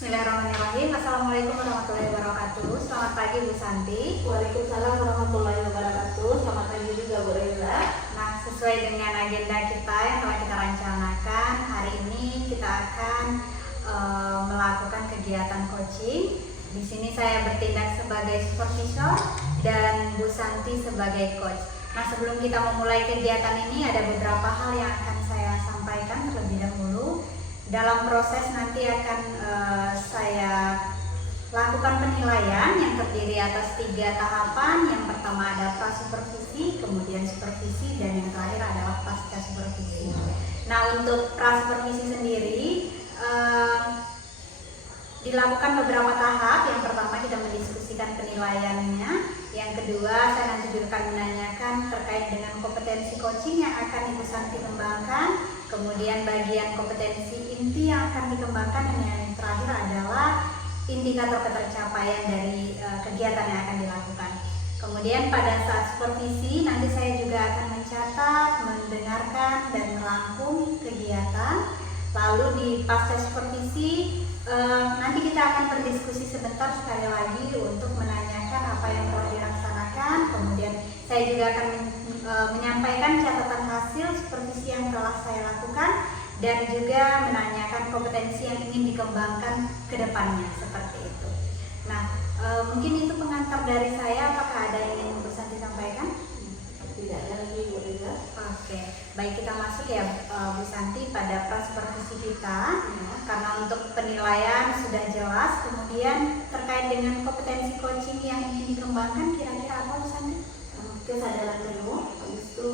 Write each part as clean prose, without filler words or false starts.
Bismillahirrahmanirrahim. Assalamualaikum warahmatullahi wabarakatuh. Selamat pagi Bu Santi. Waalaikumsalam warahmatullahi wabarakatuh. Selamat pagi juga Bu Reza. Nah, sesuai dengan agenda kita yang telah kita rencanakan, hari ini kita akan melakukan kegiatan coaching. Di sini saya bertindak sebagai supervisor dan Bu Santi sebagai coach. Nah, sebelum kita memulai kegiatan ini ada beberapa hal yang akan saya sampaikan terlebih dahulu. Dalam proses nanti akan saya lakukan penilaian yang terdiri atas 3 tahapan. Yang pertama ada prasupervisi, kemudian supervisi, dan yang terakhir adalah pasca supervisi. Nah, untuk prasupervisi sendiri dilakukan beberapa tahap. Yang pertama kita mendiskusikan penilaiannya. Yang kedua saya nanti juga akan menanyakan terkait dengan kompetensi coaching yang akan Ibu Santi kembangkan. Kemudian bagian kompetensi inti yang akan dikembangkan, dan yang terakhir adalah indikator ketercapaian dari kegiatan yang akan dilakukan. Kemudian pada saat supervisi nanti saya juga akan mencatat, mendengarkan, dan merangkum kegiatan. Lalu di pasca supervisi nanti kita akan berdiskusi sebentar sekali lagi untuk menanyakan apa yang telah dilaksanakan. Kemudian saya juga akan menyampaikan catatan hasil supervisi yang telah saya lakukan, dan juga menanyakan kompetensi yang ingin dikembangkan ke depannya, seperti itu. Nah, mungkin itu pengantar dari saya. Apakah ada yang ingin Bu Santi sampaikan? Tidak ada lagi Bu Reza. Oke, baik, kita masuk ya Bu Santi pada prasupervisi kita. Karena untuk penilaian sudah jelas, kemudian terkait dengan kompetensi coaching yang ingin dikembangkan, kira-kira apa Bu Santi? Kesadaran penuh, habis itu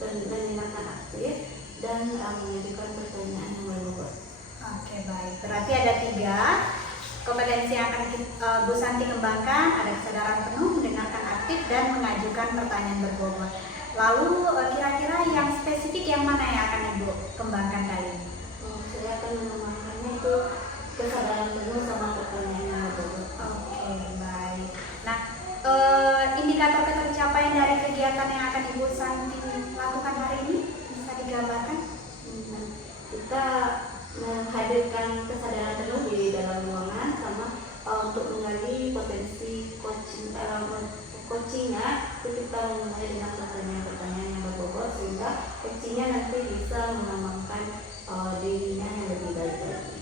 mendengarkan aktif, dan mengajukan pertanyaan yang berbobot. Oke, baik. Berarti ada 3 kompetensi yang akan Bu Santi kembangkan. Ada kesadaran penuh, mendengarkan aktif, dan mengajukan pertanyaan berbobot. Lalu kira-kira yang spesifik yang mana yang akan Ibu kembangkan kali ini? Saya akan mengembangkannya itu kesadaran penuh sama pertanyaan yang berbobot. Oke, baik. Nah, indikator ketercapaian dari kegiatan yang akan Ibu Santi lakukan hari ini bisa digambarkan? Kita menghadirkan kesadaran penuh di dalam ruangan, sama untuk menggali potensi coachingnya itu kita memulai dengan pertanyaan-pertanyaan yang berbobot, sehingga coachingnya nanti bisa mengembangkan dirinya yang lebih baik lagi.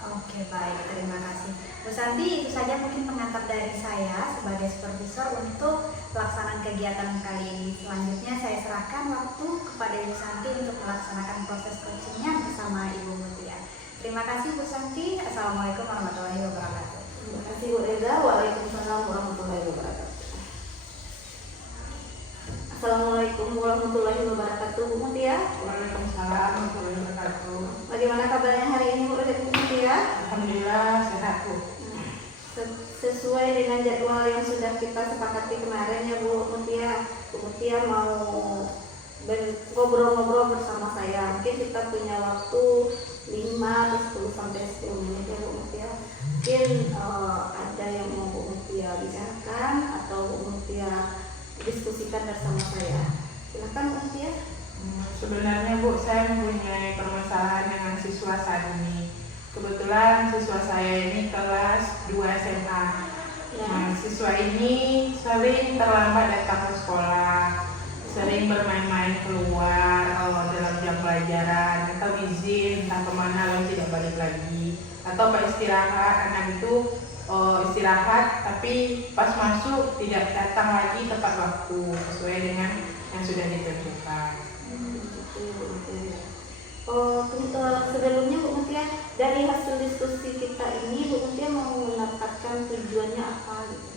Oke, baik, terima kasih Bu Santi. Itu saja mungkin pengantar dari saya sebagai supervisor untuk pelaksanaan kegiatan kali ini. Selanjutnya saya serahkan waktu kepada Ibu Santi untuk melaksanakan proses coachingnya bersama Ibu Mutia. Terima kasih Bu Santi. Assalamualaikum warahmatullahi wabarakatuh. Terima kasih Bu Reza. Waalaikumsalam warahmatullahi wabarakatuh. Assalamualaikum warahmatullahi wabarakatuh, Bu Mutia. Waalaikumsalam warahmatullahi wabarakatuh. Bagaimana kabarnya hari ini Bu Mutia? Alhamdulillah sehat Bu. Sesuai dengan jadwal yang sudah kita sepakati kemarin ya Bu Mutia mau ngobrol-ngobrol bersama saya. Mungkin kita punya waktu 5-10 sampai 10 menit ya Bu Mutia. Mungkin ada yang mau Bu Mutia bicarakan atau Bu Mutia diskusikan bersama saya. Silakan Bu Mutia. Sebenarnya Bu, saya mempunyai permasalahan dengan siswa saat ini. Kebetulan siswa saya ini kelas 2 SMA. Nah, siswa ini sering terlambat datang ke sekolah, sering bermain-main keluar dalam jam pelajaran, atau izin entah kemana lalu tidak balik lagi, atau pas istirahat anak itu istirahat tapi pas masuk tidak datang lagi tepat waktu sesuai dengan yang sudah ditentukan. Sebelumnya Bu Mutia, dari hasil diskusi kita ini Bu Mutia mau mendapatkan tujuannya apa gitu?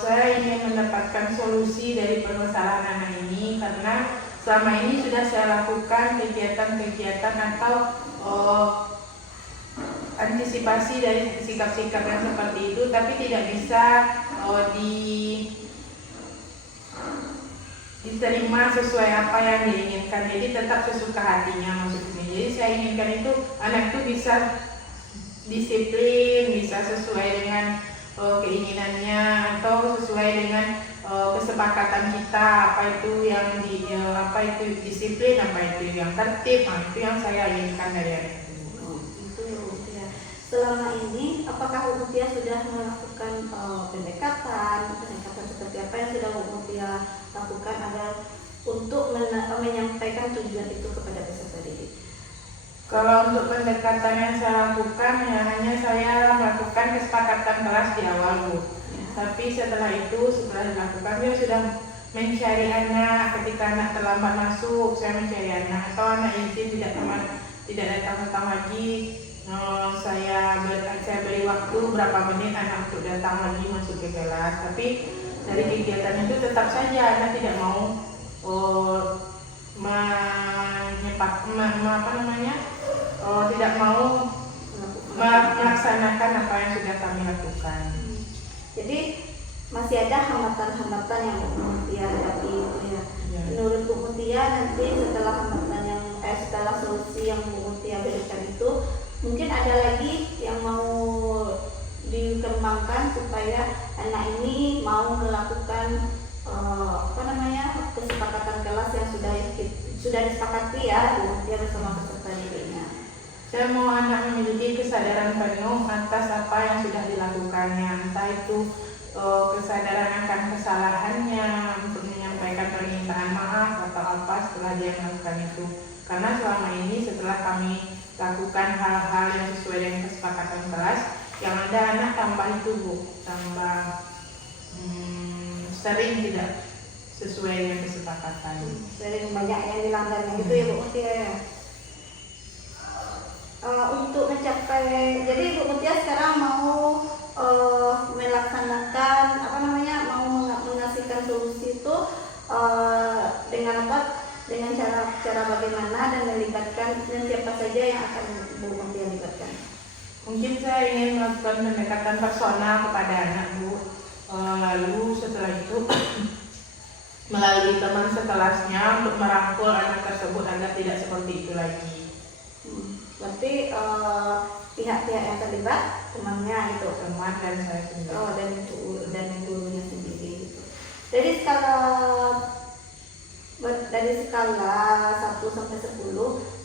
Saya ingin mendapatkan solusi dari permasalahan anak ini, karena selama ini sudah saya lakukan kegiatan-kegiatan atau antisipasi dari sikap-sikap yang seperti itu, tapi tidak bisa diterima sesuai apa yang diinginkan. Jadi tetap sesuka hatinya maksudnya. Jadi saya inginkan itu anak itu bisa disiplin, bisa sesuai dengan keinginannya, atau sesuai dengan kesepakatan kita, apa itu yang apa itu disiplin, apa itu yang tertib. Nah, itu yang saya inginkan dari anak itu. Itu ya. selama ini apakah Bu Mutia sudah melakukan pendekatan seperti apa yang sudah Bu Mutia lakukan agar untuk menyampaikan tujuan itu kepada peserta didik? Kalau untuk pendekatan yang saya lakukan ya hanya saya melakukan kesepakatan kelas di awal Bu. Tapi setelah dilakukan saya sudah mencari anak. Ketika anak terlambat masuk, saya mencari anak, atau anak izin tidak datang lagi, saya beri waktu berapa menit anak untuk datang lagi masuk ke kelas. Tapi dari kegiatan itu tetap saja anak tidak mau tidak mau melaksanakan apa yang sudah kami lakukan. Jadi masih ada hambatan-hambatan yang Bu Mutia hadapi itu ya. Menurut Bu Mutia nanti setelah solusi yang Bu Mutia berikan itu, mungkin ada lagi yang mau dikembangkan supaya anak ini mau melakukan kesepakatan kelas yang sudah disepakati ya Bu Mutia bersama peserta didiknya. Saya mau anak memiliki kesadaran penuh atas apa yang sudah dilakukannya, entah itu kesadaran akan kesalahannya, untuk menyampaikan permintaan maaf atau apa setelah dia melakukan itu. Karena selama ini setelah kami lakukan hal-hal yang sesuai dengan kesepakatan kelas, yang ada anak tambah itu Bu, tambah sering tidak sesuai dengan kesepakatan. Sering banyak yang dilanggarnya gitu ya Bu Mutia ya. Untuk mencapai, jadi Bu Mutia sekarang mau melaksanakan mau mengasihkan solusi itu dengan cara bagaimana dan melibatkan siapa saja yang akan Bu Mutia libatkan. Mungkin saya ingin melakukan pendekatan personal kepada anak Bu, lalu setelah itu melalui teman sekelasnya untuk merangkul anak tersebut agar tidak seperti itu lagi. Berarti pihak-pihak yang terlibat temannya itu, Teman dan saya sendiri. Dan gurunya sendiri gitu. Dari skala 1 sampai 10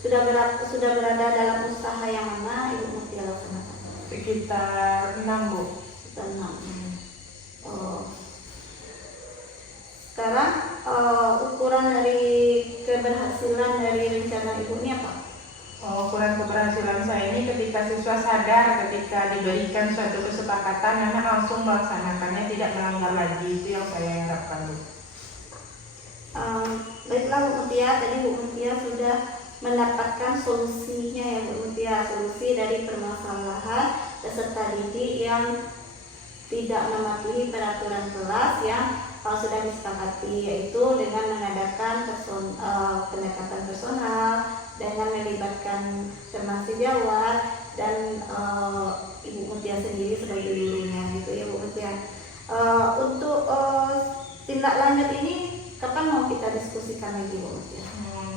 sudah berada dalam usaha yang mana Ibu Mutia laksanakan? Sekitar 6 Bu. Sekitar 6. Sekarang ukuran dari keberhasilan dari rencana Ibu ini apa? Ukuran keberhasilan saya ini ketika siswa sadar ketika diberikan suatu kesepakatan anak langsung melaksanakannya, tidak melanggar lagi. Itu yang saya harapkan Bu. Baiklah Bu Mutia, tadi Bu Mutia sudah mendapatkan solusinya ya Bu Mutia, solusi dari permasalahan peserta didik yang tidak mematuhi peraturan kelas yang sudah disepakati, yaitu dengan mengadakan pendekatan personal, dengan melibatkan teman sejawat dan Ibu Mutia sendiri sebagai gurunya gitu ya Bu Mutia. Untuk tindak lanjut ini kapan mau kita diskusikan lagi Bu Mutia?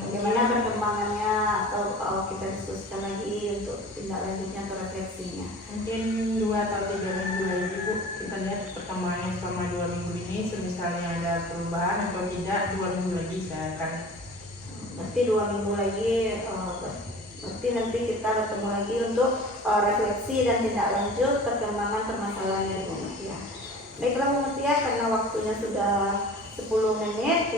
Bagaimana perkembangannya, atau kita diskusikan lagi untuk tindak lanjutnya atau refleksinya? Mungkin 2 atau 3 minggu lagi Bu, kita lihat perkembangannya selama 2 minggu ini. Misalnya ada perubahan atau tidak, 2 minggu lagi saya akan. Berarti 2 minggu lagi, berarti nanti kita ketemu lagi untuk refleksi dan tindak lanjut perkembangan permasalahan dari Bu Mutia. Baiklah Bu Mutia, karena waktunya sudah 10 menit,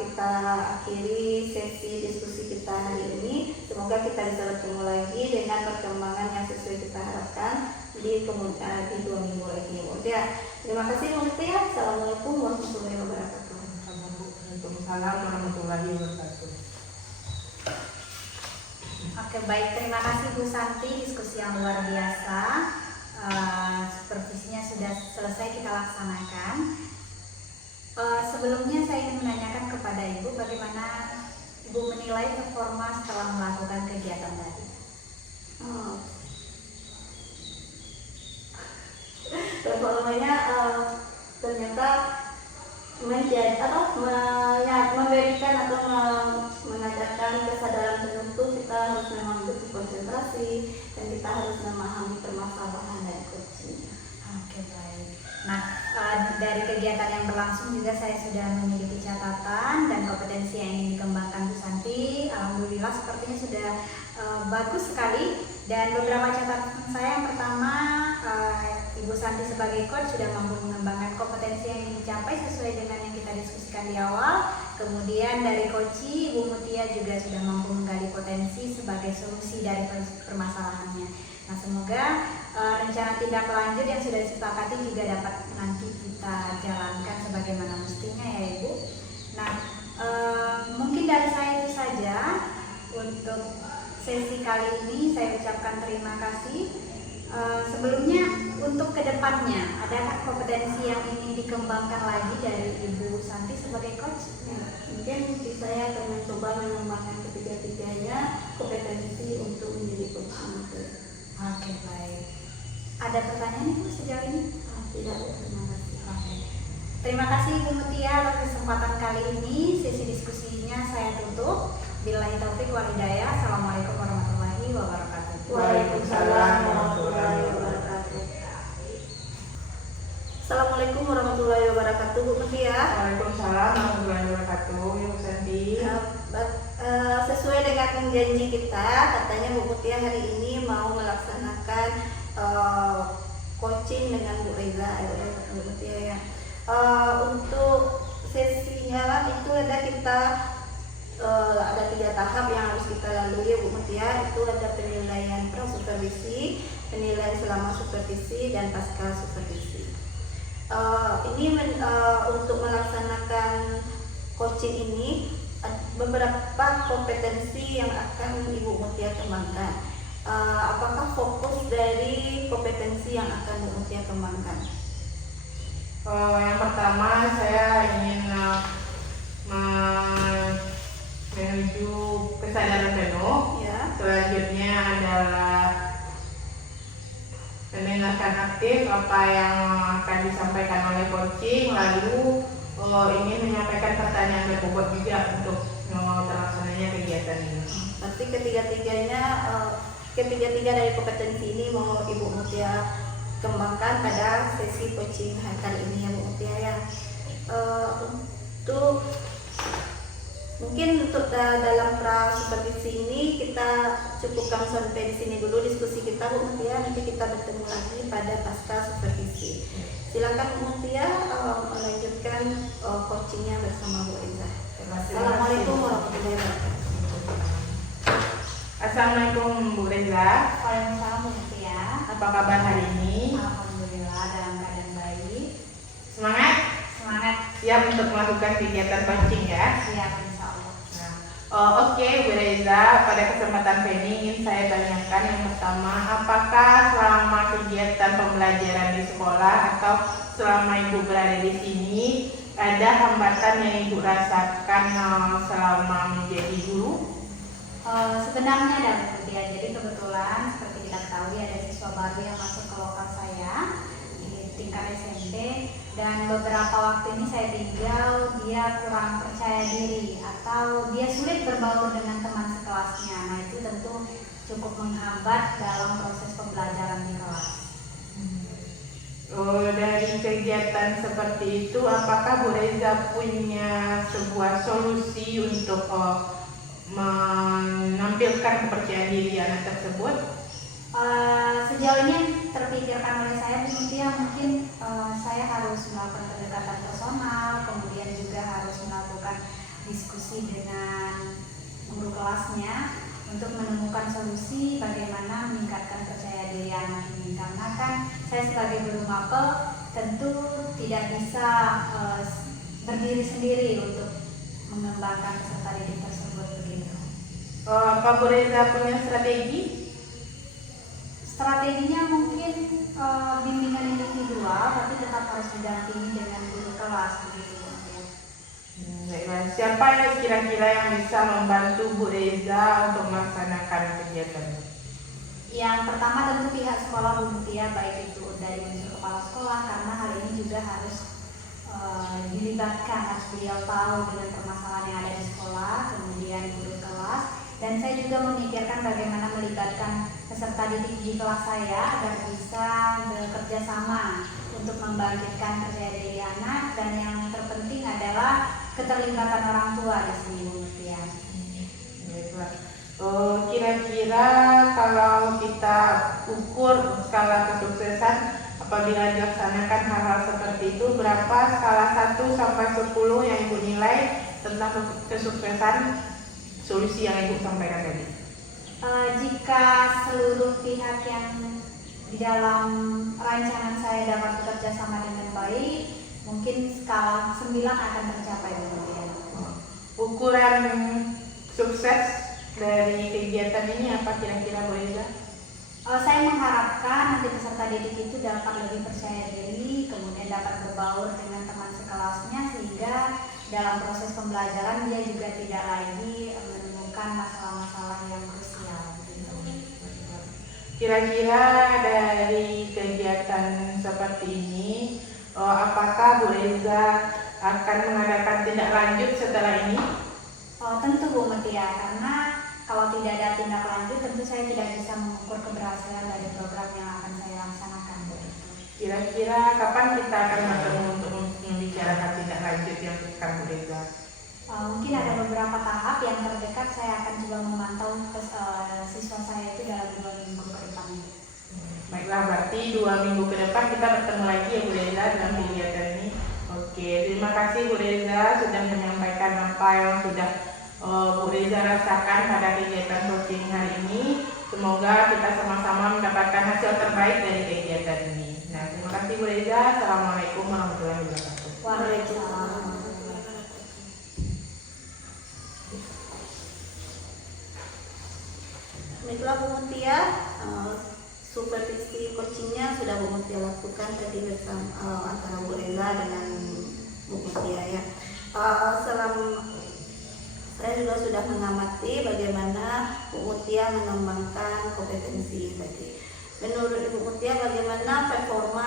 kita akhiri sesi diskusi kita hari ini. Semoga kita bisa bertemu lagi dengan perkembangan yang sesuai kita harapkan di 2 minggu lagi Bu Mutia. Terima kasih Bu Mutia. Assalamualaikum warahmatullahi wabarakatuh. Waalaikumsalam warahmatullahi wabarakatuh. Oke, baik, terima kasih Bu Santi, diskusi yang luar biasa. Supervisinya sudah selesai kita laksanakan. Sebelumnya saya ingin menanyakan kepada Ibu, bagaimana Ibu menilai performa setelah melakukan kegiatan tadi? Performanya ternyata memberikan atau mengajarkan kesadaran penuh itu kita harus memang butuh konsentrasi dan kita harus memahami permasalahan dari coachingnya. Oke, baik. Nah, dari kegiatan yang berlangsung juga saya sudah memiliki catatan dan kompetensi yang ingin dikembangkan Bu Santi. Alhamdulillah sepertinya sudah bagus sekali. Dan beberapa catatan saya, yang pertama, Ibu Santi sebagai coach sudah mampu mengembangkan kompetensi yang ingin dicapai sesuai dengan yang kita diskusikan di awal. Kemudian dari Koci, Ibu Mutia juga sudah mampu menggali potensi sebagai solusi dari permasalahannya. Nah, semoga rencana tindak lanjut yang sudah disepakati juga dapat nanti kita jalankan sebagaimana mestinya ya Ibu. Nah, mungkin dari saya itu saja untuk sesi kali ini. Saya ucapkan terima kasih. Sebelumnya untuk kedepannya, adakah kompetensi yang ingin dikembangkan lagi dari Ibu Santi sebagai coach? Ya, mungkin saya akan mencoba mengembangkan ketiga-tiganya kompetensi untuk menjadi coach. Oke, baik. Ada pertanyaan Ibu sejauh ini? Tidak ada, terima kasih. Oke. Terima kasih Ibu Mutia atas kesempatan kali ini. Sesi diskusinya saya tutup. Billahi taufik wal hidayah. Assalamualaikum warahmatullahi wabarakatuh. Waalaikumsalam warahmatullahi wabarakatuh. Assalamualaikum warahmatullahi wabarakatuh, Bu Mutia. Waalaikumsalam warahmatullahi wabarakatuh, Ibu Santi. Sesuai dengan janji kita, katanya Bu Mutia hari ini mau melaksanakan coaching dengan Bu Reza, Bu Mutia ya. Untuk sesinya itu ada 3 tahap yang harus kita lalui Bu Mutia. Itu ada penilaian pra-supervisi, penilaian selama supervisi, dan pasca supervisi. Untuk melaksanakan coaching ini beberapa kompetensi yang akan Ibu Mutia kembangkan. Apakah fokus dari kompetensi yang akan Bu Mutia kembangkan? Yang pertama saya ingin menuju kesadaran penuh. Ya. Selanjutnya adalah mendengarkan aktif apa yang akan disampaikan oleh coaching, lalu ingin menyampaikan pertanyaan berbobot juga untuk terlaksananya kegiatan ini. Berarti ketiga dari kompetensi ini mau Ibu Mutia kembangkan pada sesi coaching kali ini ya Bu Mutia ya. Mungkin untuk dalam pra-supervisi ini kita cukupkan sampai di sini dulu diskusi kita Bu Mutia. Nanti kita bertemu lagi pada pasca supervisi. Silakan Bu Mutia melanjutkan coachingnya bersama Bu Reza. Assalamualaikum warahmatullahi wabarakatuh. Assalamualaikum Bu Reza. Waalaikumsalam Bu Mutia. Apa kabar hari ini? Alhamdulillah dalam keadaan baik. Semangat? Semangat. Siap untuk melakukan kegiatan coaching ya? Siap insya Allah. Oke, Bu Reza, pada kesempatan ini ingin saya tanyakan yang pertama, apakah selama kegiatan pembelajaran di sekolah atau selama Ibu berada di sini ada hambatan yang Ibu rasakan selama menjadi guru? Sebenarnya ada Bu Mutia. Jadi kebetulan seperti kita ketahui ada siswa baru yang masuk ke lokal saya di tingkat SMP, dan beberapa waktu ini saya tinggal dia kurang percaya diri atau dia sulit berbaur dengan teman sekelasnya. Nah, itu tentu cukup menghambat dalam proses pembelajaran di kelas. Dari kegiatan seperti itu, apakah Bu Reza punya sebuah solusi untuk menampilkan kepercayaan diri anak tersebut? Sejauh ini yang terpikirkan oleh saya Bu Mutia, mungkin saya harus melakukan pendekatan personal, kemudian juga harus melakukan diskusi dengan guru kelasnya untuk menemukan solusi bagaimana meningkatkan percaya diri anak ini. Karena kan saya sebagai guru mapel tentu tidak bisa berdiri sendiri untuk mengembangkan peserta didik tersebut begitu. Apa Bu Reza punya strategi? Strateginya mungkin bimbingan individual, tapi tetap harus didampingi dengan guru kelas begitu. Baiklah, siapa yang kira-kira yang bisa membantu Bu Reza untuk melaksanakan kegiatan? Yang pertama tentu pihak sekolah Bu Mutia, baik itu dari unsur kepala sekolah, karena hal ini juga harus dilibatkan, harus beliau tahu dengan permasalahan yang ada di sekolah, kemudian guru kelas. Dan saya juga memikirkan bagaimana melibatkan peserta didik di kelas saya agar bisa bekerja sama untuk membangkitkan percaya diri anak, dan yang terpenting adalah keterlibatan orang tua di sini, Bu Mutia. Baiklah. Kira-kira kalau kita ukur skala kesuksesan apabila dilaksanakan hal-hal seperti itu, berapa skala 1 sampai 10 yang Ibu nilai tentang kesuksesan solusi yang Ibu sampaikan tadi? Jika seluruh pihak yang di dalam rancangan saya dapat bekerja sama dengan baik, mungkin skala 9 akan tercapai, Bu Mutia. Ukuran sukses dari kegiatan ini apa kira-kira, Bu Reza? Saya mengharapkan nanti peserta didik itu dapat lebih percaya diri, kemudian dapat berbaur dengan teman sekelasnya, sehingga dalam proses pembelajaran dia juga tidak lagi menemukan masalah-masalah yang krusial. Kira-kira dari kegiatan seperti ini, apakah Bu Reza akan mengadakan tindak lanjut setelah ini? Tentu, Bu Mutia, karena kalau tidak ada tindak lanjut, tentu saya tidak bisa mengukur keberhasilan dari program yang akan saya laksanakan, Bu. Kira-kira kapan kita akan bertemu untuk membicarakan tindak lanjut yang akan Bu Reza? Mungkin ada beberapa tahap. Yang terdekat saya akan coba memantau siswa saya itu dalam 2 minggu ke depan. Baiklah, berarti 2 minggu ke depan kita bertemu lagi ya Bu Reza dalam kegiatan ini. Oke, terima kasih Bu Reza sudah menyampaikan apa yang sudah Bu Reza rasakan pada kegiatan coaching hari ini. Semoga kita sama-sama mendapatkan hasil terbaik dari kegiatan ini. Nah, terima kasih Bu Reza. Assalamualaikum warahmatullahi wabarakatuh. Waalaikumsalam. Baiklah Bu Mutia, supervisi coachingnya sudah Bu Mutia lakukan tadi bersama antara Bu Reza dengan Bu Mutia ya. Saya juga sudah mengamati bagaimana Bu Mutia mengembangkan kompetensi tadi. Menurut Ibu Mutia, bagaimana performa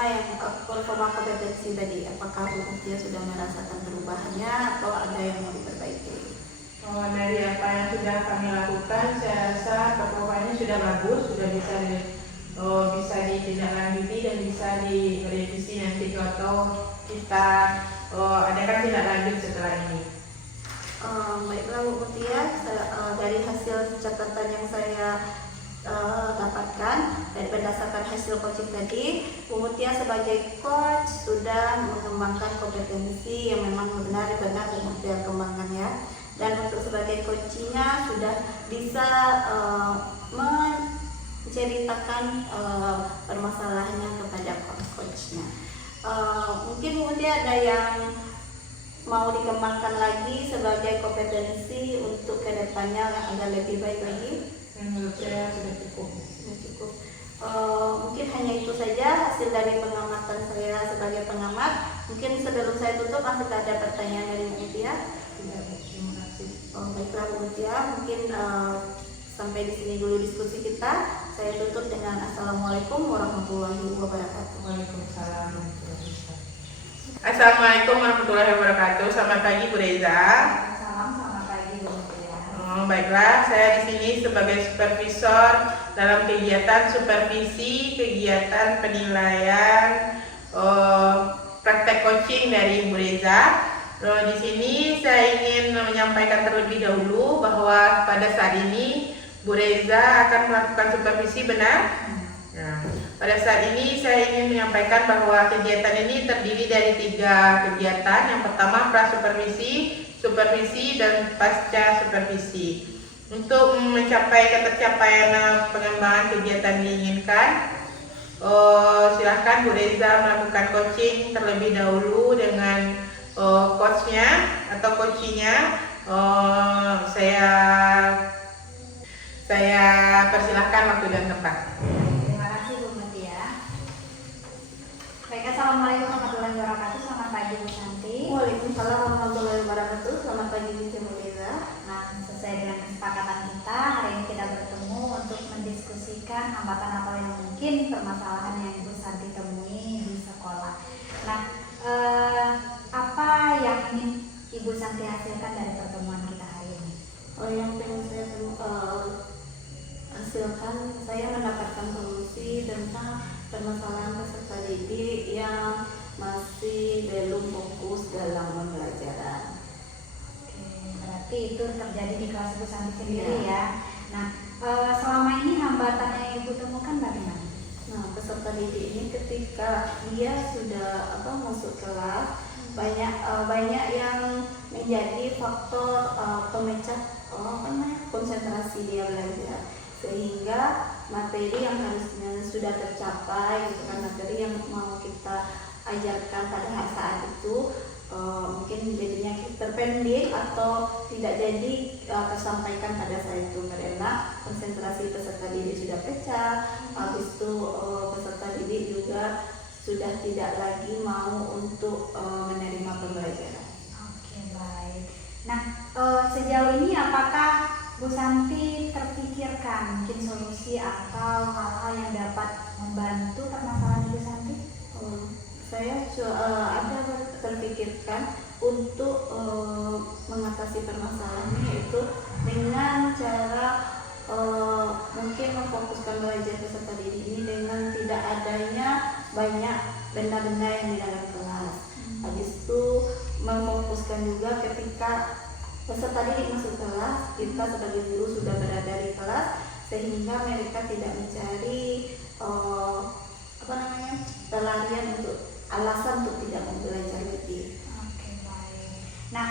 kompetensi tadi? Apakah Bu Mutia sudah merasakan perubahannya atau ada yang mau diperbaiki? Dari apa yang sudah kami lakukan, saya rasa performanya sudah bagus, sudah bisa ditindaklanjuti dan bisa direvisi nanti kalau kita adakan tindak lanjut setelah ini. Baiklah Bu Mutia, dari hasil catatan yang saya dapatkan dari berdasarkan hasil coaching tadi, Bu Mutia sebagai coach sudah mengembangkan kompetensi yang memang benar-benar Bu Mutia kembangkan ya. Dan untuk sebagai coachingnya sudah bisa menceritakan permasalahannya kepada coachnya. Mungkin Bu Mutia ada yang mau dikembangkan lagi sebagai kompetensi untuk kedepannya agar lebih baik lagi? Menurut saya sudah cukup. Mungkin hanya itu saja hasil dari pengamatan saya sebagai pengamat. Mungkin sebelum saya tutup, masih ada pertanyaan dari Bu Mutia? Tidak, terima kasih. Baiklah Bu Mutia, mungkin sampai di sini dulu diskusi kita. Saya tutup dengan Assalamualaikum warahmatullahi wabarakatuh. Waalaikumsalam warahmatullahi wabarakatuh. Assalamualaikum warahmatullahi wabarakatuh. Selamat pagi Bu Reza. Salam, selamat pagi Bu Mutia. Baiklah, saya di sini sebagai supervisor dalam kegiatan supervisi kegiatan penilaian praktek coaching dari Bu Reza. Di sini saya ingin menyampaikan terlebih dahulu bahwa pada saat ini Bu Reza akan melakukan supervisi, benar? Nah, pada saat ini saya ingin menyampaikan bahwa kegiatan ini terdiri dari 3 kegiatan. Yang pertama pra-supervisi, supervisi, dan pasca supervisi. Untuk mencapai ketercapaian pengembangan kegiatan diinginkan, silahkan Bu Reza melakukan coaching terlebih dahulu dengan coachnya atau coachinya. Saya persilahkan waktu dan tempat. Terima kasih Bu Mutia. Baik, Assalamualaikum warahmatullahi wabarakatuh. Selamat pagi Bu Santi. Waalaikumsalam warahmatullahi wabarakatuh. Selamat pagi Bu Reza. Nah, sesuai dengan kesepakatan kita, hari ini kita bertemu untuk mendiskusikan hambatan apa yang mungkin permasalahan yang Ibu Santi temui di sekolah. Nah, apa yang ingin Ibu Santi hasilkan dari pertemuan kita hari ini? Yang pengen saya hasilkan, saya mendapatkan solusi tentang permasalahan peserta didik yang masih belum fokus dalam pembelajaran. Oke, berarti itu terjadi di kelas Ibu Santi sendiri ya. Nah, selama ini hambatan yang Ibu temukan bagaimana? Nah, peserta didik ini ketika dia sudah masuk kelas, banyak yang menjadi faktor pemecah konsentrasi dia belajar, sehingga materi yang harusnya sudah tercapai gitu kan, materi yang mau kita ajarkan pada saat itu mungkin jadinya terpending atau tidak jadi tersampaikan pada saat itu karena konsentrasi peserta didik sudah pecah. Habis itu peserta didik juga sudah tidak lagi mau untuk menerima pembelajaran. Oke, baik. Nah, sejauh ini apakah Bu Santi terpikirkan mungkin solusi atau hal-hal yang dapat membantu permasalahan Ibu Santi? Saya ada terpikirkan untuk mengatasi permasalahan ini, yaitu dengan cara mungkin memfokuskan belajar peserta didik ini dengan tidak adanya banyak benda-benda yang di dalam kelas. Habis itu memfokuskan juga ketika peserta didik masuk kelas, kita sebagai guru sudah berada di kelas, sehingga mereka tidak mencari pelarian untuk alasan untuk tidak mau belajar lebih. Oke, baik. Nah,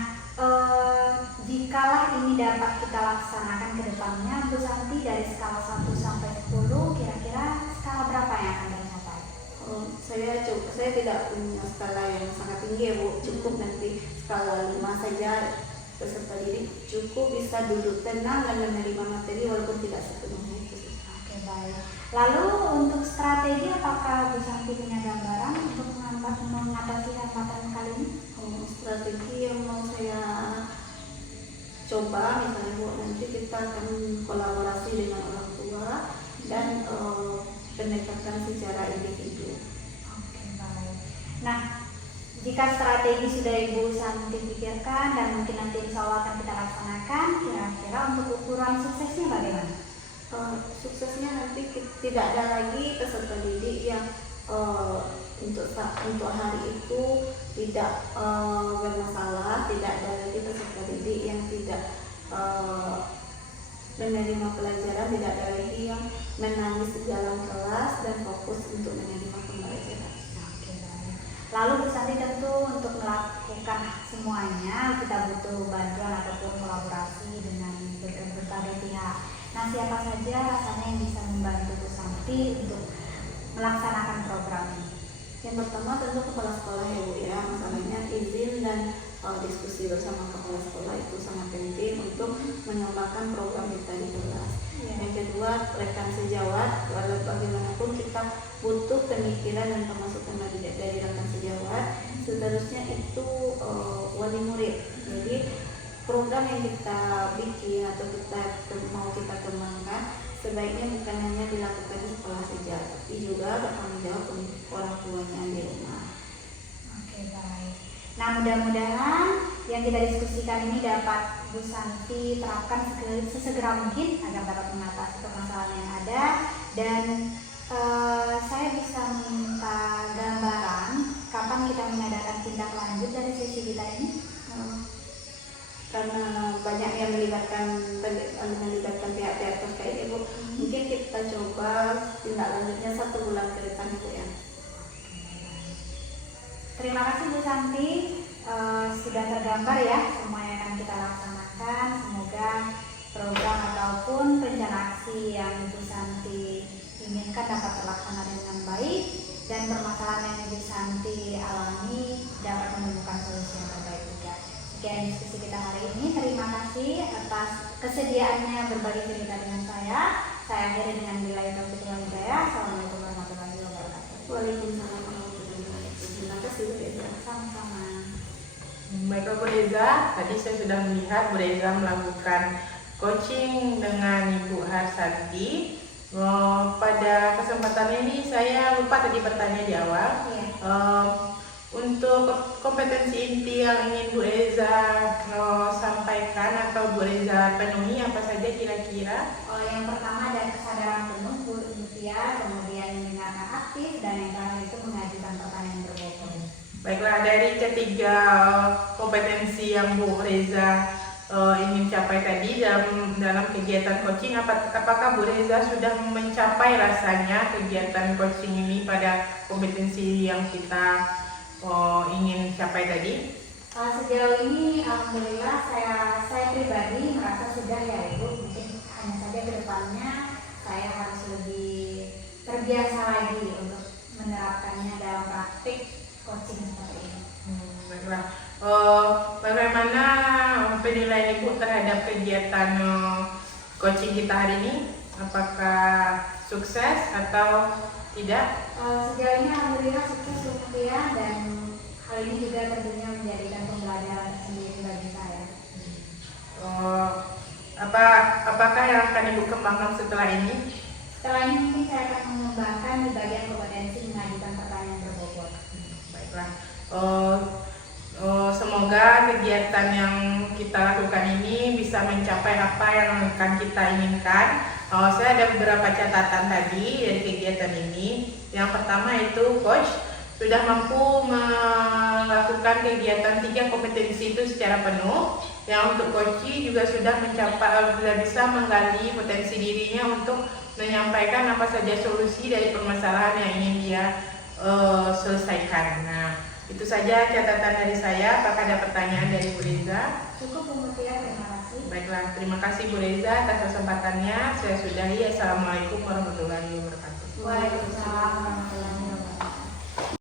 jikalah ini dapat kita laksanakan ke depannya, Bu Santi dari skala 1 sampai 10, kira-kira skala berapa yang akan tercapai? Saya tidak punya skala yang sangat tinggi ya Bu, cukup nanti skala 5 saja. Peserta didik cukup bisa duduk tenang dan menerima materi walaupun tidak sepenuhnya itu. Oke, baik. Lalu untuk strategi, apakah Bu Santi punya gambaran untuk mengatasi hambatan kali ini? Strategi yang mau saya coba, misalnya Bu, nanti kita akan kolaborasi dengan orang tua dan pendekatan secara individu. Oke, baik. Nah, jika strategi sudah Ibu Santi pikirkan dan mungkin nanti insya Allah akan kita laksanakan, kira-kira untuk ukuran suksesnya bagaimana? Suksesnya nanti tidak ada lagi peserta didik yang untuk hari itu tidak bermasalah, tidak ada lagi peserta didik yang tidak menerima pelajaran, tidak ada lagi yang menangis di dalam kelas dan fokus untuk menerima pembelajaran. Oke, baik. Lalu Bu Santi tentu untuk melakukan semuanya kita butuh bantuan ataupun kolaborasi dengan berbagai pihak. Nah, siapa saja rasanya yang bisa membantu Bu Santi untuk melaksanakan program ini? Yang pertama tentu kepala sekolah ya Bu ya, masalahnya izin dan diskusi bersama kepala sekolah itu sangat penting untuk mengembangkan program kita di kelas. Yang kedua, rekan sejawat, walau bagaimanapun kita butuh pemikiran dan pemasukan dari rekan sejawat. Seterusnya itu wali murid. Jadi program yang kita bikin atau mau kita kembangkan sebaiknya bukan hanya dilakukan di sekolah saja, tapi juga bertanggung jawab untuk orang tuanya di rumah. Oke, baik. Nah, mudah-mudahan yang kita diskusikan ini dapat Bu Santi terapkan sesegera mungkin agar dapat mengatasi permasalahan yang ada. Dan saya bisa meminta gambaran kapan kita mengadakan tindak lanjut dari sesi kita ini? Karena banyak yang melibatkan pihak-pihak terkait Ibu, mungkin kita coba tindak lanjutnya 1 bulan ke depan Ibu ya. Terima kasih Bu Santi, sudah tergambar ya semua yang akan kita laksanakan. Semoga program ataupun rencana aksi yang Bu Santi inginkan dapat terlaksana dengan baik dan permasalahan yang Bu Santi alami dapat menemukan solusi yang terbaik juga. Sekian diskusi kita hari ini. Terima kasih atas kesediaannya berbagi cerita dengan saya. Saya akhiri dengan billahi taufiq wal hidayah. Assalamualaikum warahmatullahi wabarakatuh. Waalaikumsalam warahmatullahi wabarakatuh. Terima kasih Bu Reza. Sama-sama. Baiklah Bu Reza, tadi saya sudah melihat Bu Reza melakukan coaching dengan Ibu Harsanti. Pada kesempatan ini saya lupa tadi bertanya di awal. Iya. Untuk kompetensi inti yang ingin Bu Reza sampaikan atau Bu Reza penuhi apa saja kira-kira? Yang pertama ada kesadaran penuh Bu Mutia, kemudian mendengarkan aktif, dan yang terakhir itu mengajukan pertanyaan berbobot. Baiklah, dari ketiga kompetensi yang Bu Reza ingin capai tadi dalam kegiatan coaching, apakah Bu Reza sudah mencapai rasanya kegiatan coaching ini pada kompetensi yang kita ingin capai tadi? Sejauh ini alhamdulillah saya pribadi merasa sudah ya Ibu. Mungkin hanya saja ke depannya saya harus lebih terbiasa lagi untuk menerapkannya dalam praktik coaching seperti ini. Baiklah. Bagaimana penilaian Ibu terhadap kegiatan coaching kita hari ini? Apakah sukses atau tidak? Sejauh ini alhamdulillah sukses Bu Mutia, dan hal ini juga tentunya menjadikan pembelajaran tersendiri bagi saya. Apakah yang akan Ibu kembangkan setelah ini? Setelah ini mungkin saya akan mengembangkan di bagian kompetensi mengajukan pertanyaan berbobot. Baiklah. Semoga kegiatan yang kita lakukan ini bisa mencapai apa yang akan kita inginkan. Saya ada beberapa catatan tadi dari kegiatan ini. Yang pertama itu coach sudah mampu melakukan kegiatan 3 kompetensi itu secara penuh. Yang untuk coaching juga sudah bisa menggali potensi dirinya untuk menyampaikan apa saja solusi dari permasalahan yang ingin dia selesaikan. Nah, itu saja catatan dari saya. Apakah ada pertanyaan dari Bu Reza? Cukup Bu Mutia, terima kasih. Baiklah, terima kasih Bu Reza atas kesempatannya. Saya sudahi. Assalamualaikum warahmatullahi wabarakatuh. Waalaikumsalam.